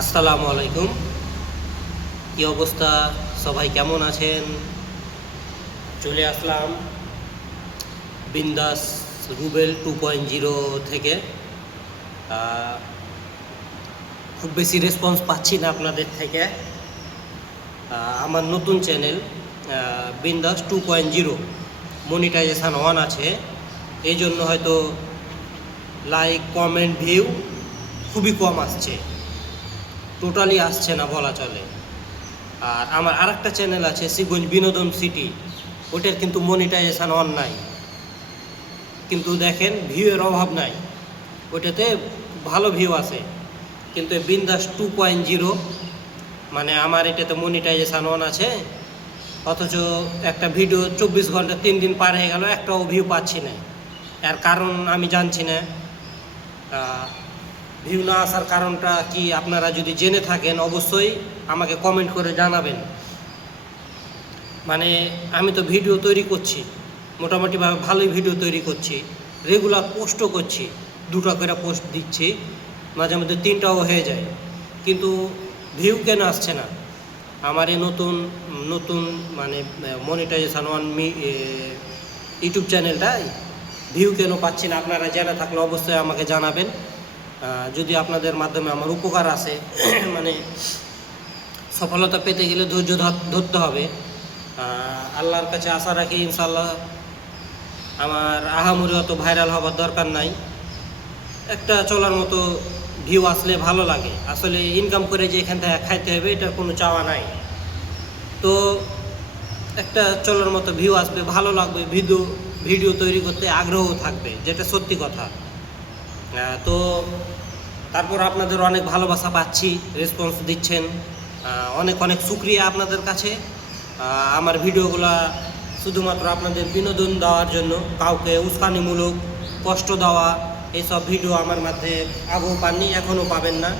আসসালামু আলাইকুম। কি অবস্থা, সবাই কেমন আছেন? চলে আসলাম বিন্দাস রুবেল 2.0 থেকে। খুব বেশি রেসপন্স পাচ্ছি না আপনাদের থেকে। আমার নতুন চ্যানেল বিন্দাস 2.0 মনিটাইজেশান অন আছে, এই জন্য হয়তো লাইক কমেন্ট ভিউ খুবই কম আসছে, টোটালি আসছে না বলা চলে। আর আমার আরেকটা চ্যানেল আছে শিবগঞ্জ বিনোদন সিটি, ওটার কিন্তু মনিটাইজেশান অন নাই, কিন্তু দেখেন ভিউয়ের অভাব নাই, ওটাতে ভালো ভিউ আছে। কিন্তু বিন্দাস 2.0 মানে আমার এটাতে মনিটাইজেশান অন আছে, অথচ একটা ভিডিও 24 ঘন্টা 3 দিন পার হয়ে গেল, একটাও ভিউ পাচ্ছি না। এর কারণ আমি জানছি না। ভিউ না আসার কারণটা কি আপনারা যদি জেনে থাকেন অবশ্যই আমাকে কমেন্ট করে জানাবেন। মানে আমি তো ভিডিও তৈরি করছি, মোটামুটিভাবে ভালোই ভিডিও তৈরি করছি, রেগুলার পোস্টও করছি, 2টা করে পোস্ট দিচ্ছি, মাঝে মধ্যে 3টাও হয়ে যায়, কিন্তু ভিউ কেন আসছে না? আমার এই নতুন নতুন মানে মনিটাইজেশান ওয়ান ইউটিউব চ্যানেলটায় ভিউ কেন পাচ্ছি না? আপনারা জেনে থাকলে অবশ্যই আমাকে জানাবেন। যদি আপনাদের মাধ্যমে আমার উপকার আসে মানে সফলতা পেতে গেলে ধৈর্য ধরতে হবে। আল্লাহর কাছে আশা রাখি ইনশাল্লাহ। আমার আহামরি অত ভাইরাল হবার দরকার নাই, একটা চলার মতো ভিউ আসলে ভালো লাগে। আসলে ইনকাম করে যে এখান থেকে খাইতে হবে এটার কোনো চাওয়া নাই, তো একটা চলার মতো ভিউ আসবে, ভালো লাগবে, ভিডিও তৈরি করতে আগ্রহ থাকবে, যেটা সত্যি কথা। তো তারপর আপনাদের অনেক ভালোবাসা পাচ্ছি, রেসপন্স দিচ্ছেন, অনেক অনেক শুকরিয়া আপনাদের কাছে। আমার ভিডিওগুলো শুধুমাত্র আপনাদের বিনোদন দেওয়ার জন্য, কাউকে উস্কানিমূলক কষ্ট দেওয়া এইসব ভিডিও আমার মধ্যে আগেও পাননি, এখনও পাবেন না।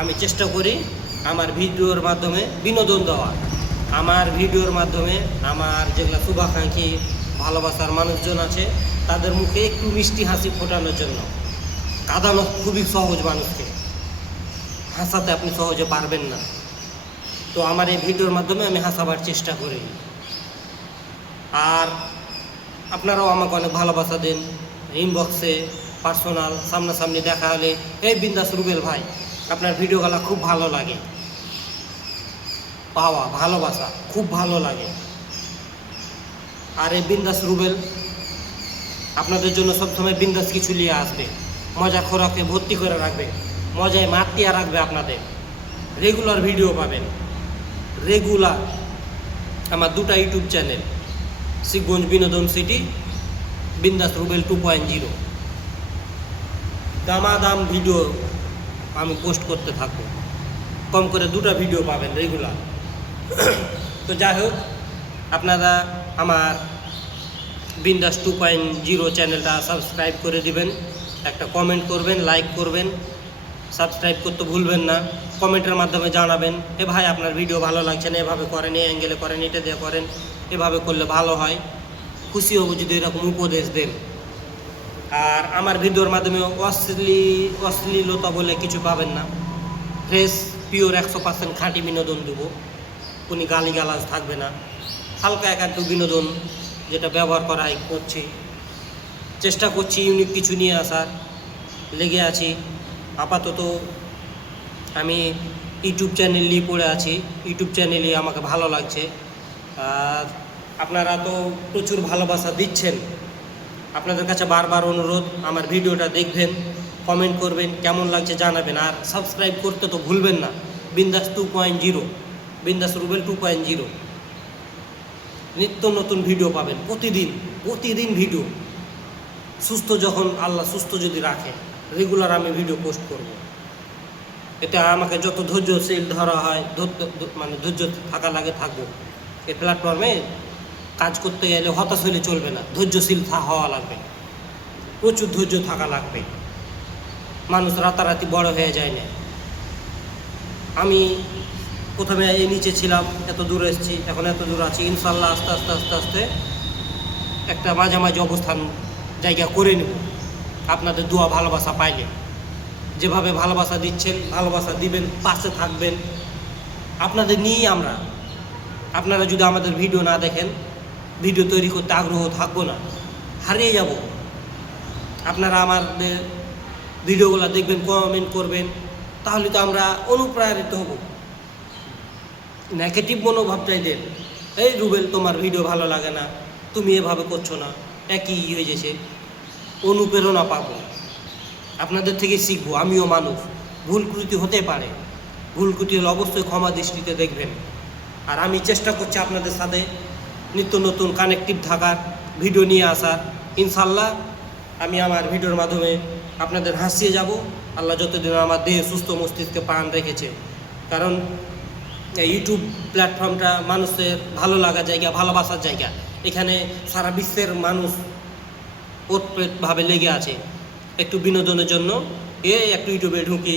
আমি চেষ্টা করি আমার ভিডিওর মাধ্যমে বিনোদন দেওয়া, আমার ভিডিওর মাধ্যমে আমার যেগুলো শুভাকাঙ্ক্ষী ভালোবাসার মানুষজন আছে তাদের মুখে একটু মিষ্টি হাসি ফোটানোর জন্য। কাঁদানো খুবই সহজ, মানুষকে হাসাতে আপনি সহজে পারবেন না, তো আমার এই ভিডিওর মাধ্যমে আমি হাসাবার চেষ্টা করি। আর আপনারাও আমাকে অনেক ভালোবাসা দেন, ইনবক্সে, পার্সোনাল, সামনাসামনি দেখা হলে, এই বিন্দাস রুবেল ভাই আপনার ভিডিওগুলো খুব ভালো লাগে, পাওয়া ভালোবাসা খুব ভালো লাগে। আর এই বিন্দাস রুবেল আপনাদের জন্য সবসময় বিন্দাস কিছু নিয়ে আসবে, মজা খোরাকে ভর্তি করে রাখবে, মজায় মাতিয়া রাখবে। আপনাদের রেগুলার ভিডিও পাবেন, রেগুলার। আমার 2টা ইউটিউব চ্যানেল, শিবগঞ্জ বিনোদন সিটি, বিন্দাস রুবেল 2.0, দামাদাম ভিডিও আমি পোস্ট করতে থাকবো, কম করে 2টা ভিডিও পাবেন রেগুলার। তো যাই হোক, আপনারা আমার বিন্দাস 2.0 চ্যানেলটা সাবস্ক্রাইব করে দিবেন, একটা কমেন্ট করবেন, লাইক করবেন, সাবস্ক্রাইব করতে ভুলবেন না। কমেন্টের মাধ্যমে জানাবেন, এ ভাই আপনার ভিডিও ভালো লাগছে না, এভাবে করেন, এই অ্যাঙ্গেলে করেন, এটা দিয়ে করেন, এভাবে করলে ভালো হয়। খুশি হব যদি এরকম উপদেশ দেন। আর আমার ভিডিওর মাধ্যমে অশ্লীলতা বলে কিছু পাবেন না, ফ্রেশ পিওর 100% খাঁটি বিনোদন দেবো, কোনো গালিগালাজ থাকবে না। হালকা একান্ত বিনোদন যেটা ব্যবহার করাই করছি, চেষ্টা করছি ইউনিক কিছু নিয়ে আসার, লেগে আছি। আপাতত আমি ইউটিউব চ্যানেল নিয়ে পড়ে আছি, ইউটিউব চ্যানেলই আমাকে ভালো লাগছে। আর আপনারা তো প্রচুর ভালোবাসা দিচ্ছেন, আপনাদের কাছে বারবার অনুরোধ, আমার ভিডিওটা দেখবেন, কমেন্ট করবেন, কেমন লাগছে জানাবেন, আর সাবস্ক্রাইব করতে তো ভুলবেন না। বিন্দাস 2.0, বিন্দাস রুবেল 2.0, নিত্য নতুন ভিডিও পাবেন, প্রতিদিন ভিডিও। সুস্থ যখন আল্লাহ সুস্থ যদি রাখে, রেগুলার আমি ভিডিও পোস্ট করব। এটা আমাকে যত ধৈর্যশীল ধরা হয়, মানে ধৈর্য থাকা লাগে থাকবো। এই প্ল্যাটফর্মে কাজ করতে গেলে হতাশ হলে চলবে না, ধৈর্যশীল হওয়া লাগবে, প্রচুর ধৈর্য থাকা লাগবে। মানুষ রাতারাতি বড় হয়ে যায় না। আমি প্রথমে এই নিচে ছিলাম, এত দূর এসেছি, এখন এত দূর আছি, ইনশাল্লাহ আস্তে আস্তে আস্তে আস্তে একটা মাঝামাঝি অবস্থান জায়গা করে নেব, আপনাদের দোয়া ভালোবাসা পাইলে। যেভাবে ভালোবাসা দিচ্ছেন, ভালোবাসা দিবেন, পাশে থাকবেন। আপনাদের নিয়েই আমরা, আপনারা যদি আমাদের ভিডিও না দেখেন, ভিডিও তৈরি করতে আগ্রহ থাকবো না, হারিয়ে যাব। আপনারা আমাদের ভিডিওগুলো দেখবেন, কমেন্ট করবেন, তাহলে তো আমরা অনুপ্রাণিত হব। নেগেটিভ মনোভাব চাইলেন, এই রুবেল তোমার ভিডিও ভালো লাগে না, তুমি এভাবে করছো না, একই হয়ে গেছে, অনুপ্রেরণা পাবো। আপনাদের থেকে শিখবো, আমিও মানুষ, ভুল ত্রুটি হতে পারে, ভুল ত্রুটি হলে অবশ্যই ক্ষমা দৃষ্টিতে দেখবেন। আর আমি চেষ্টা করছি আপনাদের সাথে নিত্য নতুন কানেক্টিভ থাকার, ভিডিও নিয়ে আসার। ইনশাল্লাহ আমি আমার ভিডিওর মাধ্যমে আপনাদের হাসিয়ে যাব, আল্লাহ যতদিন আমার দেহে সুস্থ মস্তিষ্কে প্রাণ রেখেছে। কারণ এই ইউটিউব প্ল্যাটফর্মটা মানুষের ভালো লাগার জায়গা, ভালোবাসার জায়গা। এখানে সারা বিশ্বের মানুষ ওতপ্রোতভাবে লেগে আছে একটু বিনোদনের জন্য। একটু ইউটিউবে ঢুকি,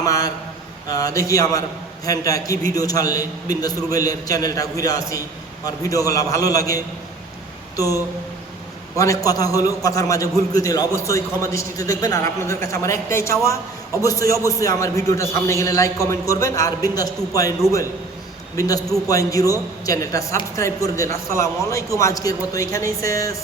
আমার দেখি আমার ফ্যানটা কি ভিডিও ছাড়লে, বিন্দাস রুবেলের চ্যানেলটা ঘুরে আসি, আর ভিডিওগুলো ভালো লাগে। তো অনেক কথা হলো, কথার মাঝে ভুল করে দিলে অবশ্যই ক্ষমা দৃষ্টিতে দেখবেন। আর আপনাদের কাছে আমার একটাই চাওয়া, অবশ্যই আমার ভিডিওটা সামনে গেলে লাইক কমেন্ট করবেন। আর বিন্দাস 2 রুবেল, বিন্দাস 2.0 চ্যানেলটা সাবস্ক্রাইব করে দেন। আসসালামু আলাইকুম, আজকের মতো এখানেই শেষ।